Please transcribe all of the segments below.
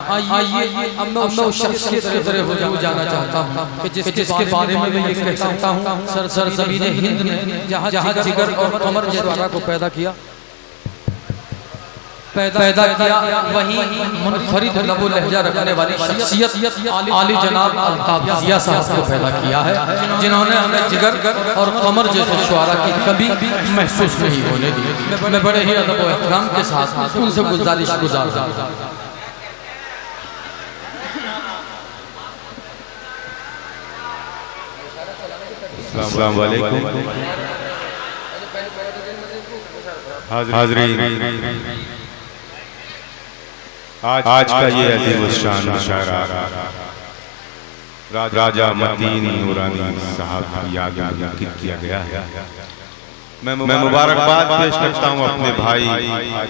आइए अब मैं उस शख्स की तरह हो जाना चाहता हूँ कि जिसके बारे में मैं ये कह सकता हूँ सर ज़मीन हिंद ने जहाँ जिगर और कमर जद्वारा को पैदा किया वहीं मुनफरिद लबो लहजा रखने वाली शख्सियत आली जनाब अल्ताफ ज़िया साहब को पैदा किया है, जिन्होंने हमें जिगर और कमर जैसे शुआरा की कभी महसूस नहीं होने दी। मैं बड़े ही अदब व एहतराम के साथ उनसे गुजारिश गुजारता हूँ। अस्सलाम वालेकुम हाज़रीन, आज का ये अजीम शान मुशायरा राजा मतीन नूरानी साहब की याद में मुनक़िद किया गया है। मैं मुबारकबाद पेश करता हूँ अपने भाई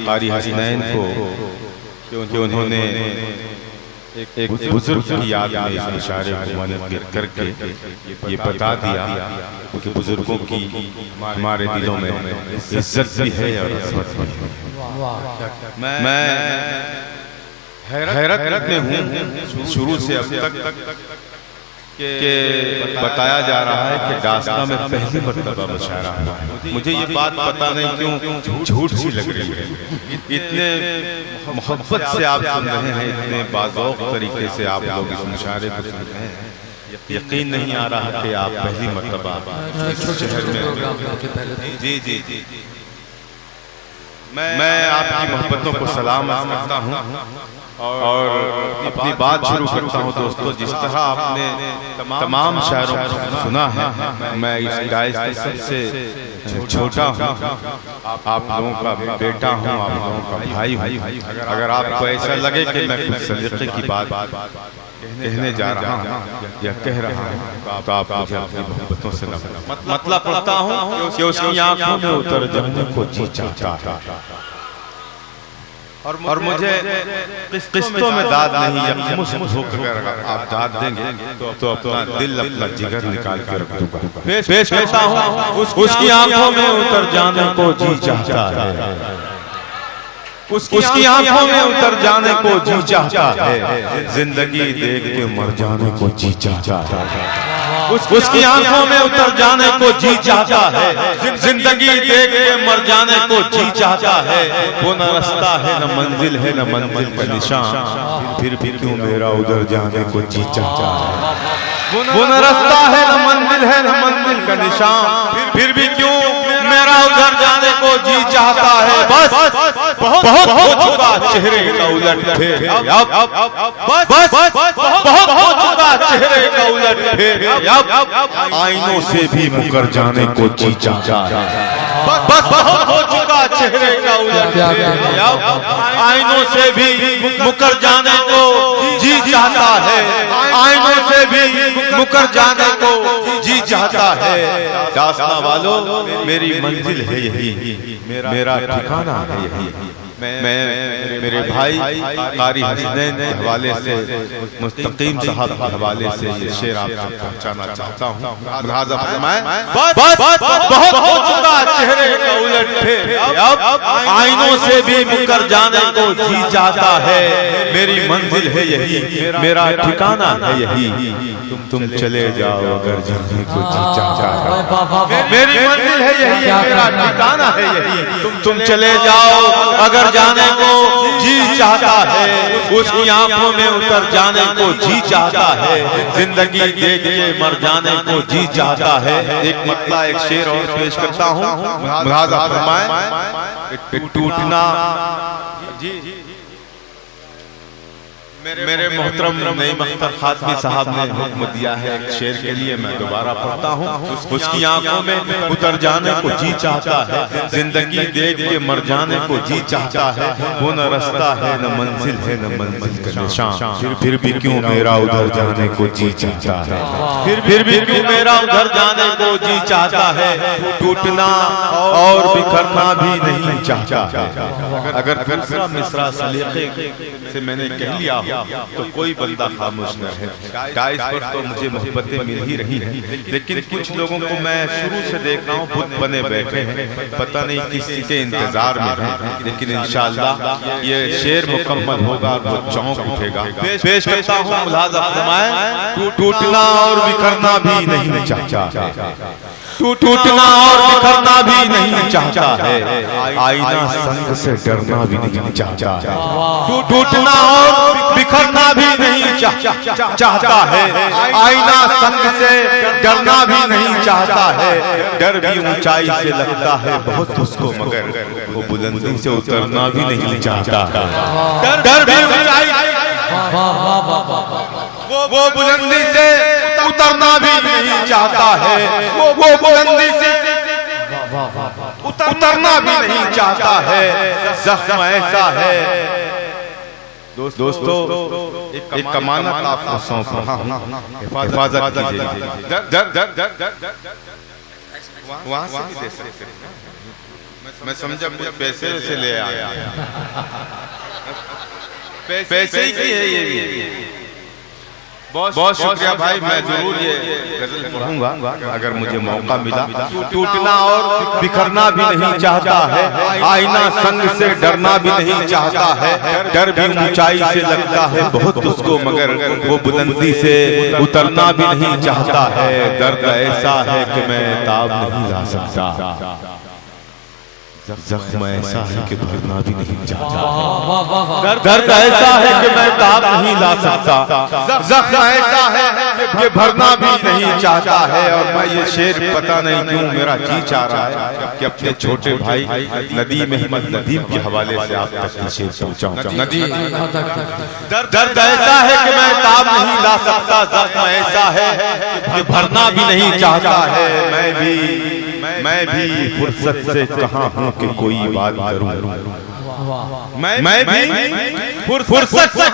कारी हसनैन को कि उन्होंने एक बुजुर्ग की याद में इस मुशायरे को मुनक़िद करके ये बता दिया कि बुजुर्गों की हमारे दिलों में इज्जत भी है और अज़मत भी है। मैं हैरत में हूँ शुरू से अब तक कि बताया जा रहा है कि दास्तां में पहली मर्तबा मुशायरा हुआ है। मुझे ये बात पता नहीं क्यों झूठ सी लग रही है। इतने मोहब्बत से आप सुन रहे हैं, इतने बाज़ौक़ तरीके से आप लोग इस मुशायरे को सुन रहे हैं, यकीन नहीं आ रहा कि आप पहली मर्तबा शहर में। जी जी जी, मैं आपकी मोहब्बतों को सलाम करता हूँ और अपनी बात शुरू करता हूँ। दोस्तों, जिस तरह आपने तमाम शायरों को सुना है, मैं इस गायक सबसे छोटा हूँ, आप लोगों का बेटा हूँ, आप लोगों का भाई हूँ। अगर आपको ऐसा लगे कि मैं कुछ सलीक़े की बात कहने जा रहा हूँ या कह रहा हूँ तो आप मुझे अपनी मोहब्बतों से मतलब पढ़ता हूँ कि उसकी आंखों में उतर जाने को जी चाहता है और मुझे किस्तों में दाद नहीं, यकीनों से होकर आप दाद देंगे तो अपना दिल अपना जिगर निकाल के रख दूंगा। पेश करता हूँ उसकी आंखों में उतर जाने को जी चाहता है, उसकी आंखों में उतर जाने को जी चाहता है, जिंदगी देख के मर जाने को जी चाहता है। उसकी आंखों में उतर जाने को जी चाहता है, जिंदगी देख के मर जाने को जी चाहता है। वो न रास्ता है न मंजिल है न मंजिल का निशान, फिर भी क्यों मेरा उधर जाने को जी चाहता है। वो न रास्ता है न मंजिल है न मंजिल का निशान, फिर भी क्यों मेरा उधर जाने को जी चाहता है। बस बहुत हो चुका चेहरे का उलट फेर, बस बहुत हो चुका चेहरे का उलट फेर, आईनों से भी मुकर जाने को जी चाहता है। बस बहुत हो चुका चेहरे का उलट फेर, आईनों से भी मुकर जाने को जी चाहता है, आईनों से भी मुकर जाने को जी चाहता है। दास्तां वालों, मेरी मंजिल है यही, मेरा ठिकाना है यही। मैं मेरे भाई कारी हसनैन के हवाले से, मुस्तकीम साहब के हवाले से ये शेर आपको पहुंचाना चाहता हूँ। बहुत हो चुका चेहरे का उलट फेर, आईनों से भी मुकर जाने को जी चाहता है। मेरी मंजिल है यही, मेरा ठिकाना है यही, तुम चले जाओ अगर जाने को जी चाहता है। मेरी मंजिल है यही, मेरा ठिकाना है यही, तुम चले जाओ अगर जाने को जी चाहता है। उसकी आंखों में उतर जाने को जी चाहता है, जिंदगी देख के मर जाने को जी चाहता है। एक मतला एक शेर और पेश करता हूँ, मुलाहाजा फरमाएं। टूटना मेरे मोहतरम नईम अख्तर खातमी साहब ने हुक्म दिया है एक शेर के लिए, मैं दोबारा पढ़ता हूँ। उसकी आंखों में उतर जाने को जी चाहता है, जिंदगी देख के मर जाने को जी चाहता है। वो न रास्ता है न मंजिल है न मंजिल का निशान, फिर भी क्यों मेरा उधर जाने को जी चाहता है। फिर भी क्यों मेरा उधर जाने को जी चाहता है। टूटना और बिखरना भी नहीं चाहता। अगर दूसरा मिसरा सलीक़े से मैंने कह लिया हो तो कोई बंदा खामोश न रहे। गाइस पर तो मुझे मोहब्बतें मिल ही रही हैं, लेकिन कुछ लोगों को मैं शुरू से देख रहा हूँ बुत बने बैठे हैं, पता नहीं किसी के इंतजार में हैं। लेकिन इंशाअल्लाह ये शेर मुकम्मल होगा, वो चौंक उठेगा। पेश करता हूँ मुलाजा फरमाएं, टूटना और बिखरना भी नहीं चाहता, टूटना और बिखरना भी नहीं चाहता है, आईना संग से डरना भी नहीं चाहता है। टूटना और बिखरना भी नहीं चाहता है, आईना संग से डरना भी नहीं चाहता है। डर भी ऊंचाई से लगता है बहुत उसको, मगर वो बुलंदी से उतरना भी नहीं चाहता है। डर भी ऊंचाई, वो बुलंदी से उतरना भी नहीं चाहता है, वो बुलंदी से उतरना भी नहीं चाहता है। जख्म ऐसा है दोस्तों, एक कमानत आपको सौंप रहा हूँ, हिफाजत कीजिए। वहां से भी दे सकते हैं, मैं समझा पैसे से ले आया, पैसे ही की है ये भी। बहुत शुक्रिया भाई, मैं जरूर ये गजल पढ़ूंगा अगर मुझे मौका मिला। टूटना और बिखरना भी नहीं चाहता है, आईना संग से डरना भी नहीं चाहता है। डर भी ऊंचाई से लगता है बहुत उसको, मगर वो बुलंदी से उतरना भी नहीं चाहता है। दर्द ऐसा है कि मैं ताब नहीं ला सकता, जख्म ऐसा है कि भरना भी नहीं चाहता। दर्द ऐसा है कि मैं ताब नहीं ला सकता, जख्म ऐसा है कि भरना भी नहीं चाहता है। और मैं ये शेर पता नहीं क्यों मेरा जी चाह रहा है कि अपने छोटे भाई नदीम अहमद नदीम के हवाले से आप तक ये शेर पहुंचाऊं। दर्द ऐसा है कि मैं ताब नहीं ला सकता, जख्म ऐसा है कि भरना भी नहीं चाहता है। मैं भी फुर्सत से कहाँ हूँ कि कोई बात करूं, मैं भी फुर्सत से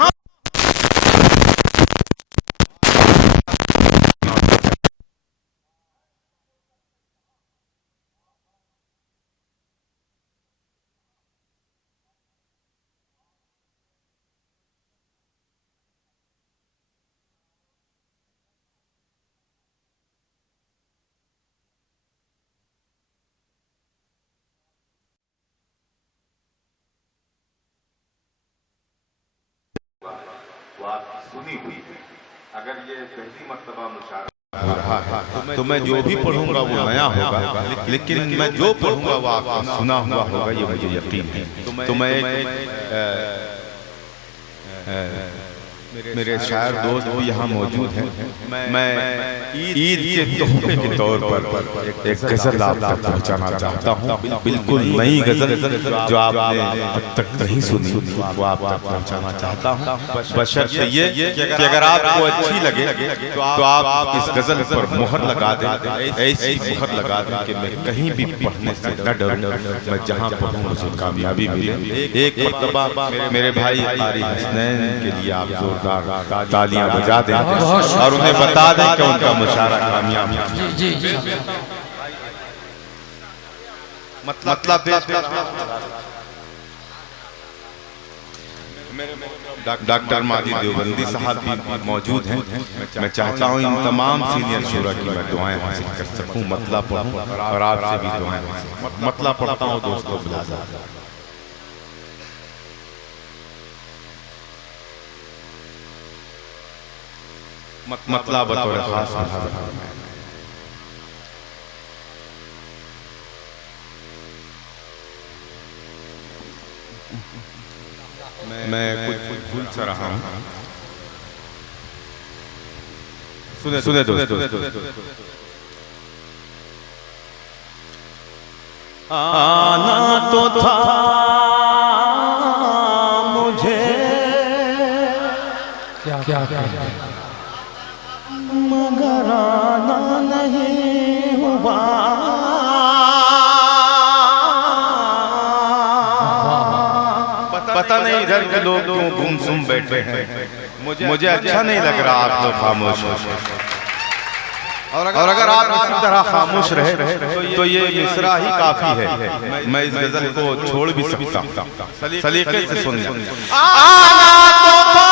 सुनी हुई है। अगर ये पहली मर्तबा मुशारा हो रहा है तो मैं जो भी पढ़ूंगा वो नया होगा, लेकिन मैं जो पढ़ूंगा वो आपको सुना हुआ होगा, ये मुझे यकीन है। तो मैं मेरे शायर दोस्त भी यहाँ मौजूद हैं, मैं ईद के तोहफे के तौर पर एक गजल आप तक पहुँचाना चाहता हूँ। बिल्कुल नई गजल जो आपने अब तक नहीं सुनी वो आप तक पहुँचाना चाहता हूँ। बशर्ते ये कि अगर आपको अच्छी लगे तो आप इस गजल पर मोहर लगा दें, ऐसी मोहर लगा दें कि मैं कहीं भी पढ़ने से न डरूं, मैं जहाँ पढ़ूं मुझे कामयाबी मिले। एक मर्तबा मेरे भाई कारी हसनैन के लिए आप जोरदार तालियां बजा दें और उन्हें बता दें कि उनका मुशारा कामयाब है। मतलब डॉक्टर मादी देवबंदी साहब भी मौजूद हैं। मैं चाहता हूं इन तमाम सीनियर शूरा की मैं दुआएं हासिल कर सकूं, मतलब पढ़ूं और आपसे भी दुआएं हासिल। मतलब पढ़ता हूं दोस्तों, बिलाजा मतलब बतौर खास मैं कुछ भूल सा रहा हूँ। सुने दोस्तों, आना तो था मुझे क्या मगर आना नहीं हुआ। पता नहीं इधर के लोग क्यों गुमसुम बैठे हैं, मुझे अच्छा नहीं लग रहा आप लोग खामोश हो। और अगर आप इसी तरह खामोश रहे तो ये मिसरा ही काफी है, मैं इस गजल को छोड़ भी सकता हूँ। सलीके से सुनिए। आना तो था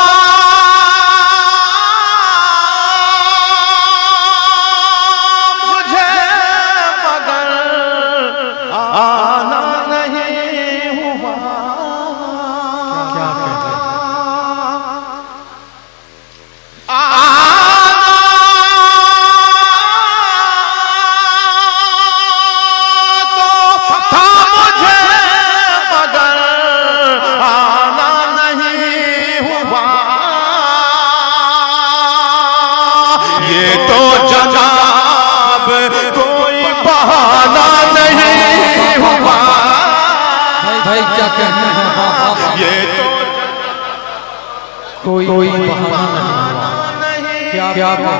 कोई बहाना नहीं, क्या हुआ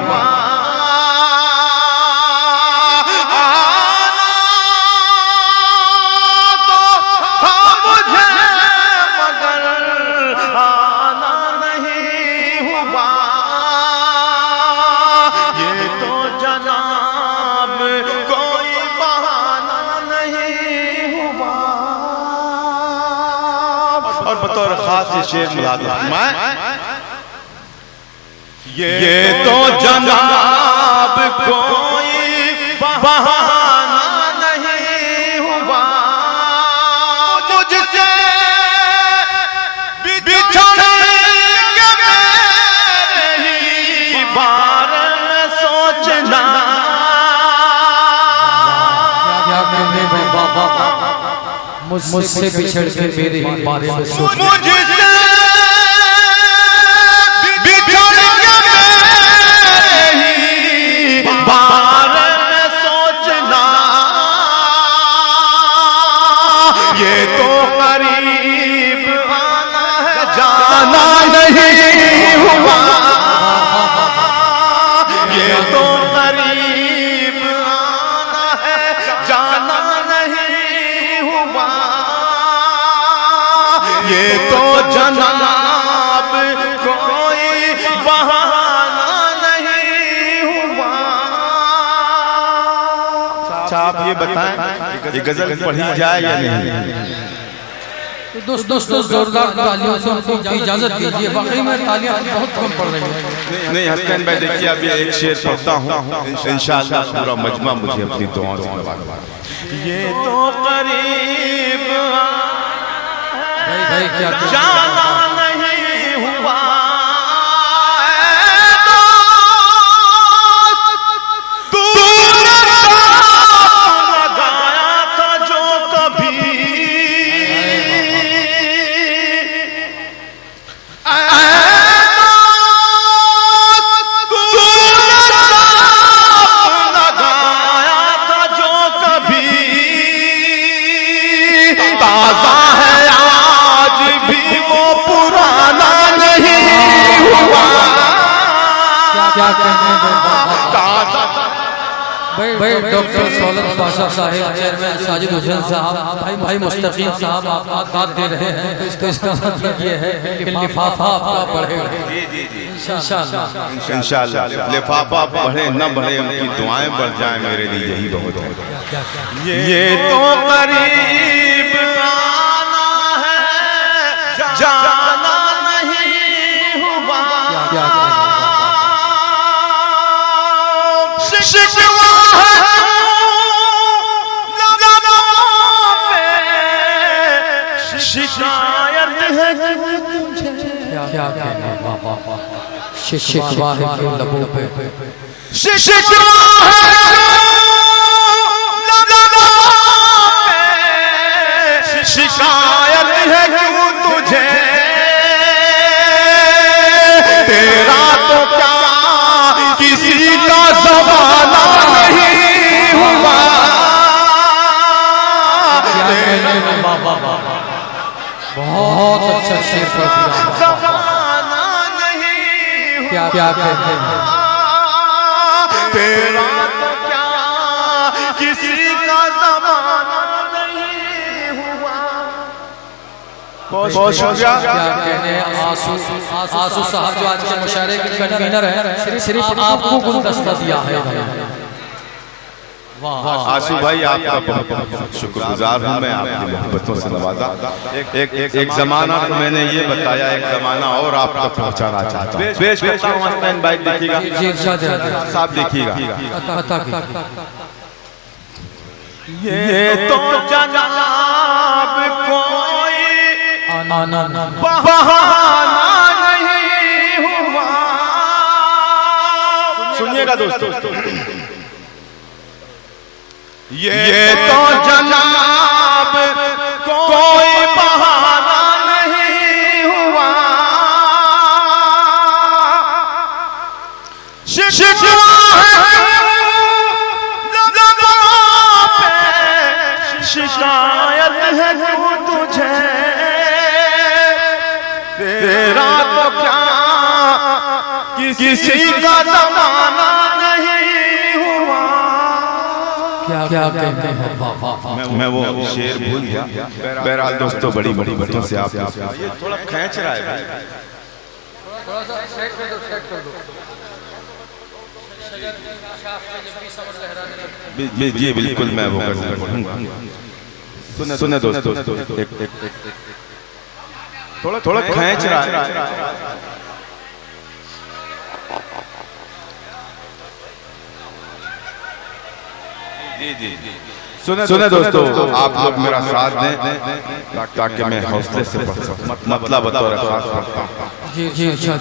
बतौर खास शेर मुराद मैं ये तो जनाब कोई बहाना नहीं हुआ मुझसे बिछड़ने के मेरे ही बारे में सोचना क्या कहने में बाबा मुझसे बिछड़ के मेरे ही बारे में सोचना मुझसे बिछड़ के मेरे ही बारे में सोचना ये तो करीब आना है जाना नहीं हुआ ये तो करीब आना है जाना नहीं हुआ ये तो जनाब कोई बहाना नहीं हुआ। आप ये बताएं ये गजल पढ़ी जाए या नहीं? तो दोस्तों जोरदार तालियों से उनको इजाजत दीजिए, वाकई में तालियां बहुत कम पड़ रही हैं। नहीं हसन भाई देखिए अभी एक शेर पढ़ता हूँ इंशाअल्लाह पूरा मजमा मुझे अपनी दुआओं से नवाज़ेगा। ये तो करीब भाई क्या जाना नहीं हुआ तूने लगाया था जो कभी लगाया था जो कभी ताज़ा है आज भी वो पुराना नहीं हुआ क्या कहने में ताज़ा भाई डॉक्टर सौलत पाशा साहिब, चेयरमैन साजिद हुसैन साहब, भाई मुस्तकीम साहब आप दाद दे रहे हैं तो इसका मतलब ये है कि लिफाफा आपका बढ़ेगा इंशाअल्लाह। इंशाअल्लाह लिफाफा बढ़े न बढ़े उनकी दुआएं बढ़ जाएं मेरे लिए यही बहुत है। ये तो करीब आना है जाना नहीं हुआ शिकवा है लबों पे शिकायत है क्या कहने शिकवा है क्यों लबों पे शिकवा है लबों पे शिकायत है क्यों तुझे तेरा तो क्या किसी का ज़माना नहीं हुआ बहुत अच्छा शेर पढ़ दिया। ज़माना नहीं हुआ क्या कहते हैं तेरा तो क्या किसी का ज़माना नहीं हुआ। बहुत शुक्रिया। क्या कहने आंसू साहब जो आज के मुशायरे के कन्वीनर हैं, सिर्फ आपको गुलदस्ता दिया है। आशू भाई आपका बहुत शुक्रगुजार हूँ मैं, आपकी मोहब्बतों से नवाजा। एक जमाना तो मैंने ये बताया, एक जमाना और आप तक पहुँचाना चाहता हूँ। पेश करता हूँ हसन भाई, देखिएगा साहब, देखिएगा ये तो जनाब कोई बहाना नहीं हुआ। सुनिएगा दोस्तों, ये तो जनाब कोई बहाना नहीं हुआ। शिकवा है लबों पे शिकायत है क्यों तुझे तेरा तो क्या किसी का जमाना नहीं हुआ। क्या कहते हैं, वाह वाह वाह। मैं वो शेर भूल गया। बहरहाल दोस्तों, बड़ी बड़ी बातों से आप ये थोड़ा खींच रहा है भाई। थोड़ा सा सेट कर दो, सेट कर दो। जी बिल्कुल, मैं वो करूँगा। सुने दोस्तों, थोड़ा खींच रहा है। जी सुने दोस्तों, आप लोग मेरा साथ दें ताकि मैं हौसले से पढ़ सकूं। मतलब बतौर खास पढ़ता हूं। जी अच्छा।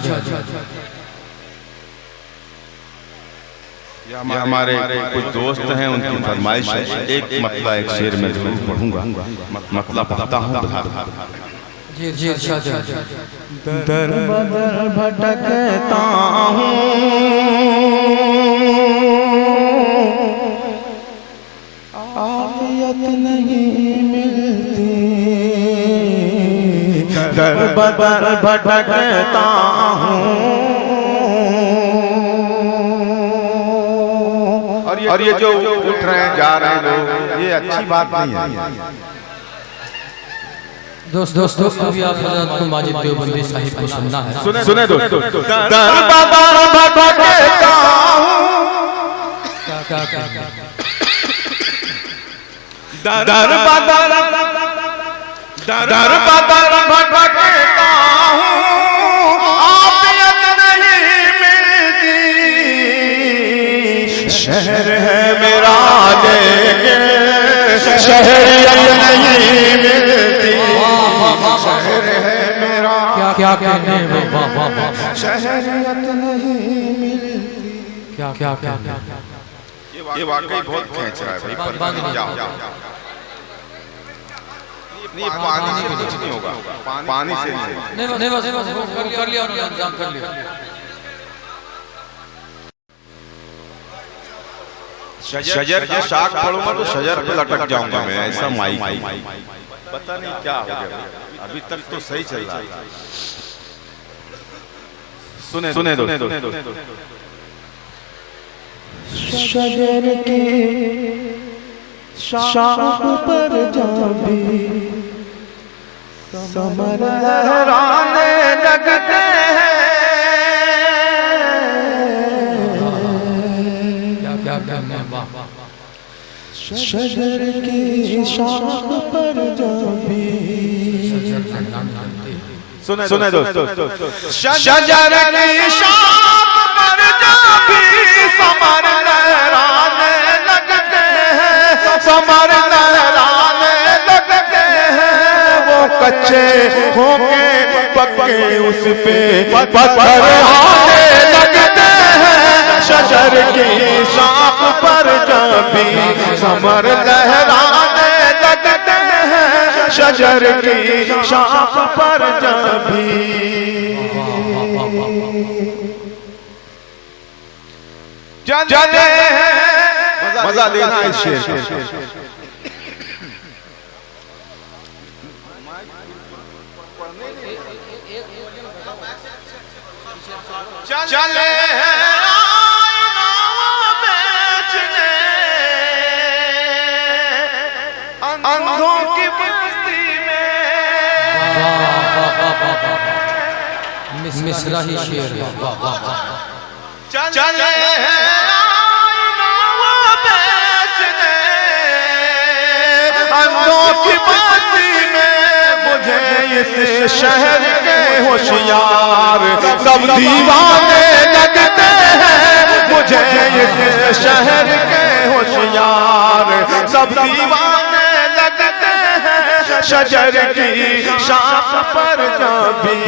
ये हमारे कुछ दोस्त हैं, उनकी फरमाइश है। एक मतलब एक शेर में जरूर पढ़ूंगा। मतलब पढ़ता हूँ। जी अच्छा। दर बदर भटकता हूँ, आफियत नहीं मिलती। दर बदर भटकता हूँ, और ये जो उठ रहे हैं, जा रहे हैं लोग, ये अच्छी बात नहीं है। दोस्तों अभी आप हज़रत को माजिद देवबंदी साहिब को सुनना है। सुने दोस्तों, दर बदर भटकता हूँ, दर बदर भटकता हूँ, आफियत नहीं मिलती। शहर है मेरा लेकिन शहरियत नहीं मिलती। शहर है मेरा, क्या कहते हैं, वाह वाह वाह। शहरियत नहीं मिलती। क्या ये वाकई बहुत खींच रहा है भाई। पर जाओ, नहीं पानी से कुछ नहीं होगा, पानी से नहीं। बस कर लिया उन्होंने, इंतजाम कर लिया। शजर की शाख पढ़ूंगा तो शजर पे लटक जाऊंगा मैं, ऐसा माइक। पता नहीं क्या हो गया, अभी तक तो सही चल रहा है। सुने दो। शजर की शाख पर जाबी समर लहराने लगते हैं। क्या कहते हैं, वाह। शजर की शाख पर जाबी। सुने दोस्तों, शजर की शाख पर जाबी समर लहराने लगते हैं। समर लहराने लगते हैं। वो कच्चे होके पक्के उस पे पत्थर आने लगते हैं। शजर की शाख पर जाबी समर लहराने लगते हैं। शजर की शाख पर जाबी। चले मजा लेना इस शेर का। चले अंधों की बस्ती में। मिसरा ही शेर है, वाह वाह वाह। चले बेचने अंधों की बस्ती में। मुझे इस शहर के होशियार सब दीवाने लगते हैं। मुझे इस शहर के होशियार सब दीवाने लगते हैं। शजर की शाख पर जाबी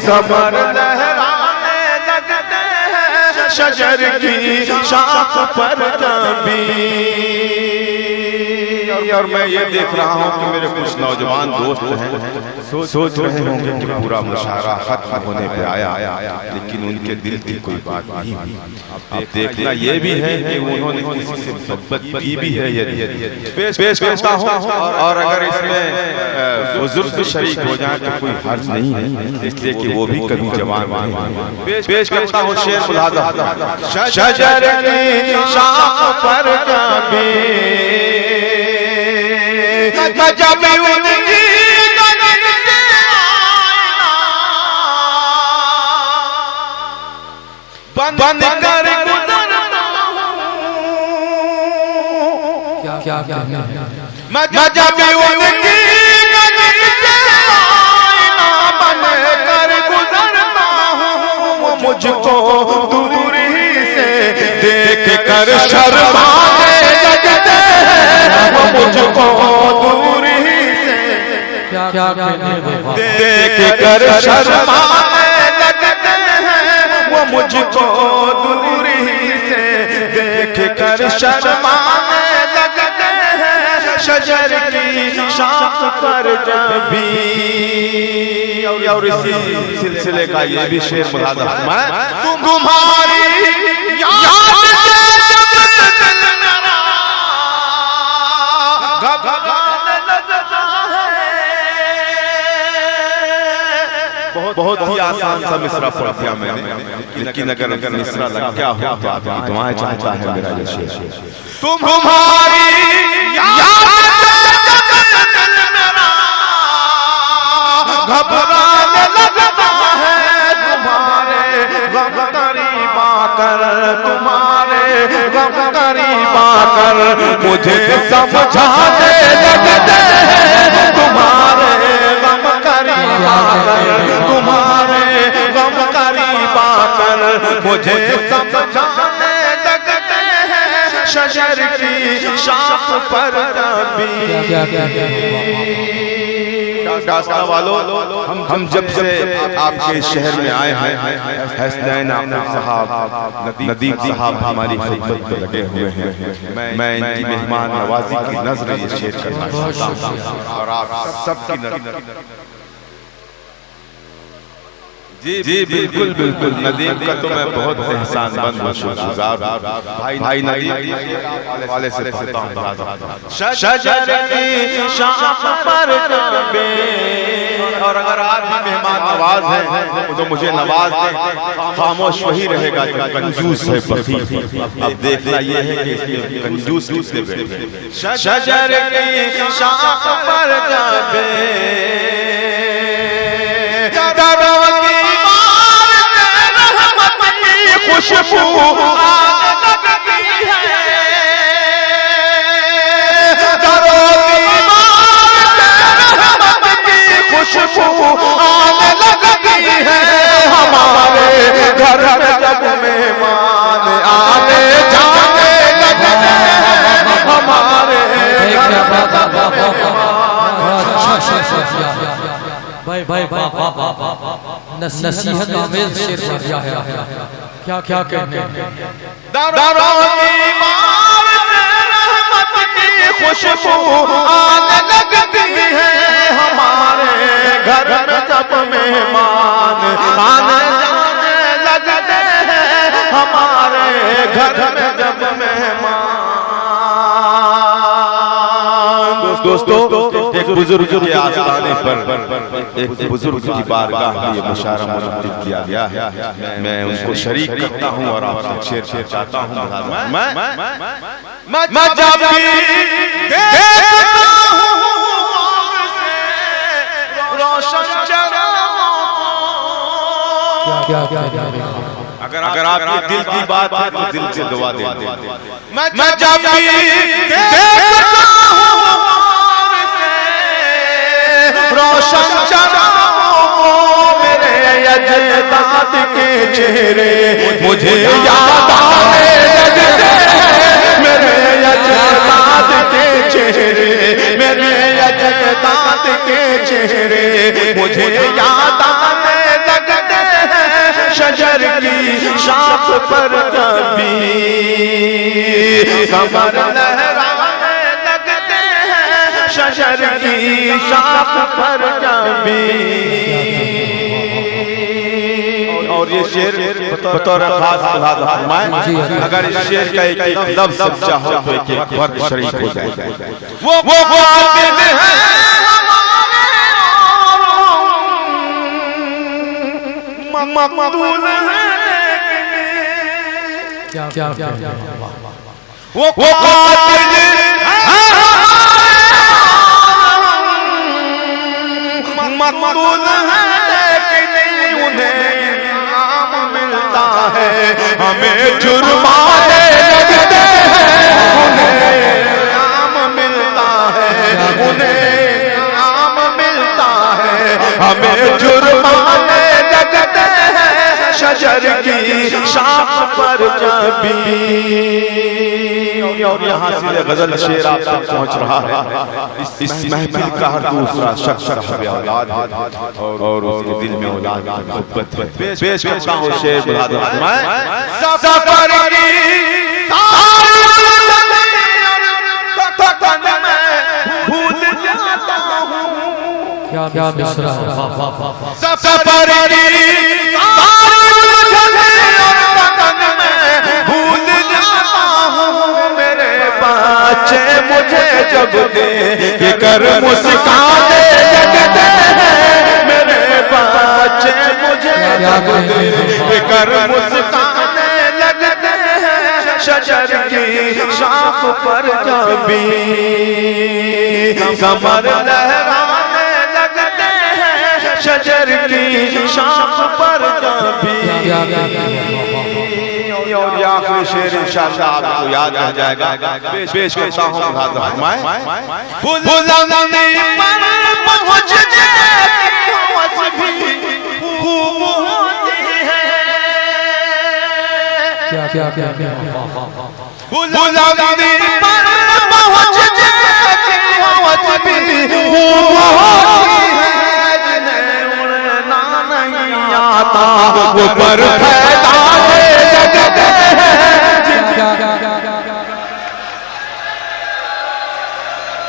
समर लहराने लगते हैं। शजर की शाख पर जाबी। और मैं ये देख रहा हूँ कि मेरे कुछ नौजवान दोस्त हैं सोच रहे होंगे कि पूरा मुशायरा खत्म होने पे आया, लेकिन उनके दिल की कोई बात नहीं हुई। अब देखना ये भी है कि उन्होंने किसी से मोहब्बत की भी है यदि पेश करता हूँ, और अगर इसमें बुजुर्ग शरीक हो जाए तो कोई हर्ज नहीं है, इसलिए कि वो भी कभी जवान नहीं। पेश करता हूँ शेर मुलाज़ा। शजर की शाख पर कभी बंद कर क्या कहना है? मैं जब उनकी गली से आईना बन कर गुजरता हूँ, वो मुझको दूर ही से देख कर शर्माने लगते हैं, वो मुझको दूर ही से क्या कहने हैं? देख कर शर्माने लगते हैं, वो मुझको दूर ही से देख कर शर्माने लगते हैं। शजर की शाख पर जब भी, और इसी सिलसिले का ये भी शेर मुलाज़ा। मैं तुम्हारी याद से जब दिल मेरा घबराने लगता है। बहुत ही आसान सा मिसरा पढ़ दिया मैंने, लेकिन अगर मिसरा लग गया हो तो आपकी दुआएं चाहता है मेरा ये शेर। तुम्हारी याद से जब दिल मेरा घबराने लगता है, तुम्हारे गम करीब आकर, तुम्हारे गम करीब आकर मुझे समझाने लगते हैं, तुम्हारे गम करीब आकर, तुम्हारे गम करीब आकर मुझे समझाने लगते हैं। शजर की शाख पर दास्तां वालों, हम जब से आपके शहर में आए हैं, हसनैन आकिब साहब, नदीम साहब हमारी खिदमत में लगे हुए हैं। मैं इनकी मेहमान नवाजी की नजर ये शेर करना चाहता हूँ, और आप सबकी नजर। जी बिल्कुल बिल्कुल, नदीम का तो मैं बहुत एहसानमंद और शुक्रगुजार हूँ। भाई नदीम वाले से पढ़ता हूँ। शजर की शाख पर कभी, और अगर आप भी मेहमान नवाज हैं तो मुझे नवाज दें, खामोश वही रहेगा जो कंजूस है बखील। अब देखना ये है कि इसमें कंजूस किससे बैठे। शजर की शाख पर कभी खुशबू आने लगती है, दरो दीवार पे रहमत की खुशबू आने लगती है। हमारे घर में जब मेहमान आने जाने लगते हैं, हमारे घर नसीहत आमेज शेर पढ़ दिया है। क्या कहने हैं? खुशबू आने लगती है, हमारे घर में जब मेहमान आने जाने लगते हैं, हमारे घर में जब मेहमान। दोस्तों, एक बुजुर्ग के आस्थाने पर एक बुजुर्ग की बारगाह में ये मुशायरा मुनक़्क़िद किया गया है। मैं उनको शरीक करता हूँ और आपसे शेर चाहता हूँ। मैं जब भी देखता हूँ रोशन चेहरों को, अगर आपके दिल की बात है तो दिल से दुआ दे। मैं जब भी देखता हूँ रोशन चेहरों को, मेरे अजदाद के चेहरे मुझे याद आने लगते हैं, मेरे अजदाद के चेहरे, मेरे अजदाद के चेहरे मुझे याद आने लगते हैं। शजर की शाख पर कभी कमर लहराने लगते हैं, शजर की शाख पर कभी। और ये शेर बतौर खास फरमाएं, अगर इस शेर का एक लफ्ज सच्चा हो तो एक वर्ग शरीक हो जाएगा। वो कातिल है मकबूल है, क्या वो कातिल मकबूल है, लेकिन उन्हें इनाम मिलता है, हमें जुर्माने लगते हैं, उन्हें इनाम मिलता है, उन्हें इनाम मिलता है, हमें जुर्माने लगते हैं, शजर की शाख पर कभी। और यहाँ से गजल शेर आप तक पहुँच रहा है। इस महफिल का हर दूसरा शख्स औलाद है और उसके दिल में औलाद की मोहब्बत है। पेश करता हूँ शेर बहादुर मैं सफर की भूल जाता हूँ। क्या मिसरा है, सफर की बच्चे मुझे जब दे कर मुस्काने लगते हैं, मेरे बच्चे मुझे जब दे कर मुस्काने लगते हैं, शजर की शाख पर कभी कमर लहराने लगते हैं, शजर की शाख पर कभी। और ये आखिरी शेर इंशाअल्लाह आपको याद रह जाएगा। पेश करता हूँ बहादुर फरमाएं, बुलंदी पर पहुँच जाती हवस भी खूब होती है। क्या बुलंदी पर पहुँच जाती हवस भी खूब होती है, जिन्हें उड़ना नहीं आता वो पर फैला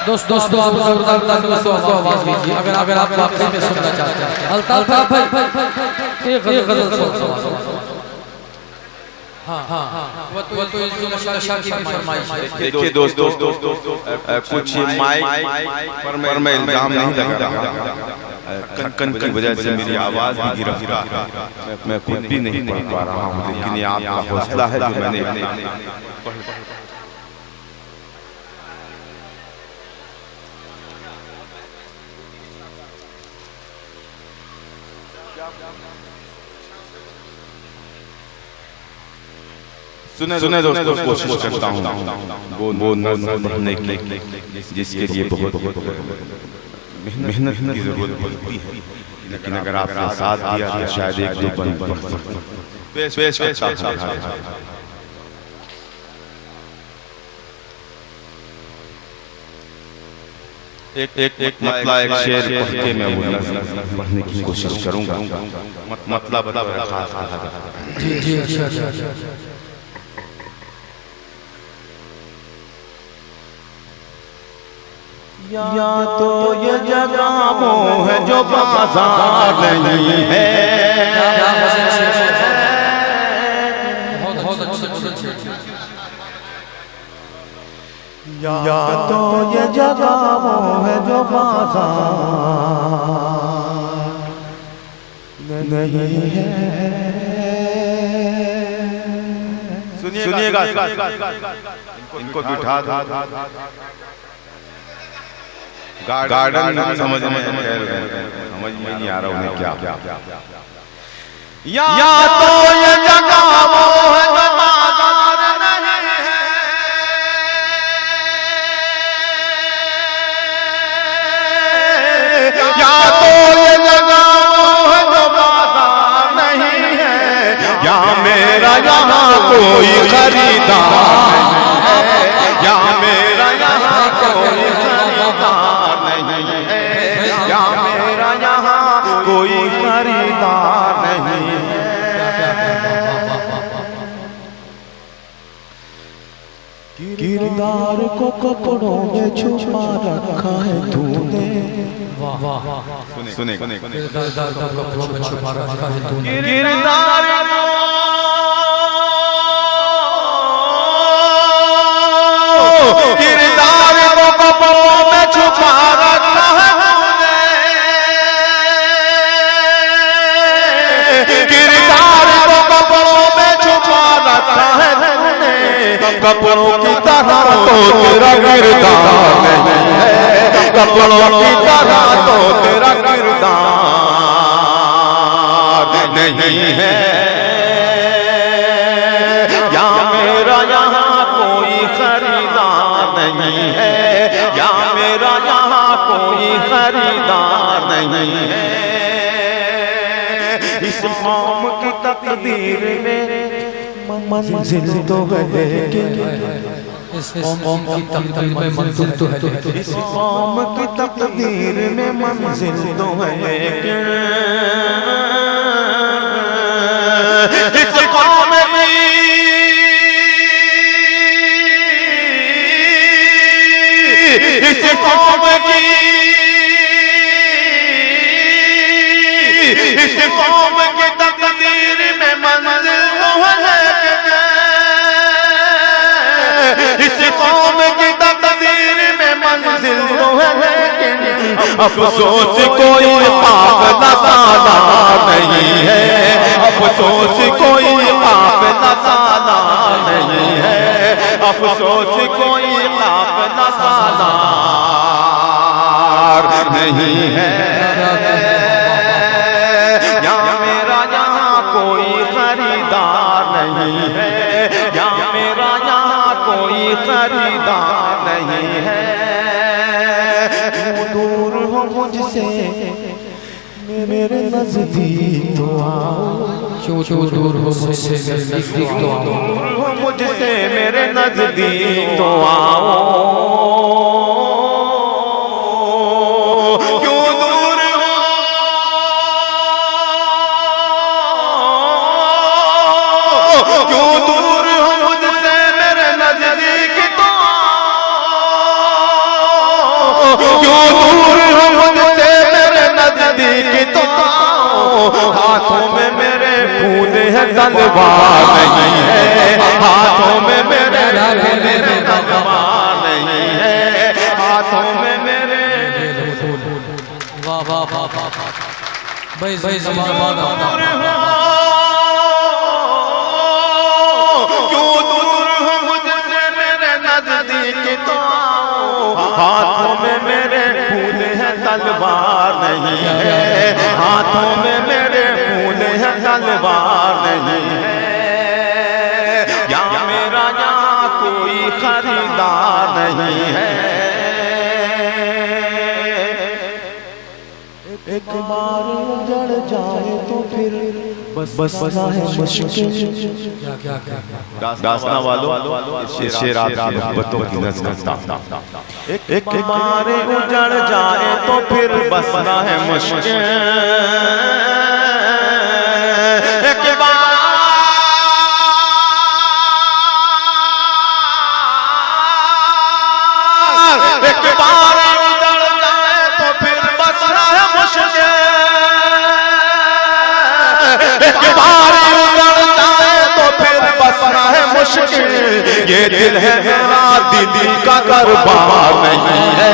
दोस्तों आप जोरदार आवाज दीजिए अगर आप वाकई में सुनना चाहते हैं। अल्ताफ भाई एक गजल सुनो। हाँ वो तो इस नशा की फरमाइश है। देखिए दोस्तों कुछ माइक पर मैं इल्जाम नहीं लगा रहा, कंकन की वजह से मेरी आवाज भी गिरफ्तार है, मैं खुद भी नहीं पढ़ पा रहा हूँ, लेकिन ये आपका हौसला है जो मैंने सुने दोस्तों कोशिश करता हूँ वो नज़्म पढ़ने की जिसके लिए बहुत मेहनत की जरूरत पड़ती है, लेकिन अगर आपने साथ दिया तो शायद एक दो बन सकता। पेश करता हूँ एक मतलब एक शेर पढ़ के मैं वो नज़्म पढ़ने की कोशिश करूँगा। मतलब खास जी अच्छा। या तो ये जगह वो है जो बाजार नहीं है, बहुत अच्छे या तो ये जगह वो है जो बाजार नहीं है। सुनिएगा इनको बिठा दो गार्डन समझ में नहीं आ रहा उन्हें क्या। या तो ये जगह वो है जो बाजार नहीं है, या तो ये जगह वो है जो बाजार नहीं है, या मेरा यहाँ कोई खरीदार नहीं है, या मेरा यहाँ कोई खरीदार नहीं है, या मेरा यहाँ कोई खरीदार नहीं है। किरदार को कपड़ों में छुपा रखा है तूने। वाह वाह सुने किरदार को कपड़ों में छुपा रखा है तूने। किरदार को कपड़ों में छुपा रखा है तूने। किरदार को कपड़ों में छुपा रखा है तूने। कपड़ों की तरह तो तेरा किरदार नहीं है। कपड़ों की तरह तो तेरा किरदार नहीं है। या मेरा यहाँ कोई खरीदार नहीं है। या मेरा यहाँ कोई खरीदार नहीं है। इस कौम की तकदीर में मंजिल तो है लेकिन इस कौम की तकदीर में मंजिल तो है लेकिन इस कौम की तकदीर में मंजिल तो है लेकिन इस कौम की इस कौम की इस कौम की तकदीर में मंजिल तो है लेकिन इस कौम की तकदीर में मंजिल तो है लेकिन अफसोस कोई पाप नसाना नहीं है। अफसोस कोई पाप नसाना नहीं है। अफसोस कोई पाप नसाना नहीं है। या मेरा यहाँ कोई खरीदार नहीं है। या मेरा यहाँ कोई खरीदार नहीं है। दूर हो मुझसे मेरे नजदीक तो आओ। क्यों दूर हो मुझसे मेरे नजदीक तो आओ। दूर हो मुझसे मेरे नजदीक तो आओ। क्यों दूर हो क्यों दूर हो मुझसे मेरे नजदीक तो आओ। क्यों दूर हो मुझसे मेरे नजदीक तो आओ। हाथों में मेरे फूल है तलवार नहीं है। हाथों में मेरे फूल है तलवार नहीं है। हाथों में मेरे वाह वाह वाह वाह भाई ज़िंदाबाद। क्यों दूर हो मुझसे मेरे नजदीक तो आओ। हाथों में मेरे फूल है तलवार नहीं है। हाथों में मेरे फूल है तलवार नहीं है। या मेरा यहाँ कोई खरीदार नहीं है। एक बार उजड़ जाए तो फिर बसना है मुश्किल। दास्तां वालों शेर आपकी मोहब्बतों की नज़्म एक बार उजड़ जाए तो फिर बसना है मुश्किल। एक बार उजड़ जाए तो फिर बसना है मुश्किल। एक बार उजड़ जाए तो फिर बसना है मुश्किल। ये दिल है मेरा दिल का कारोबार नहीं है।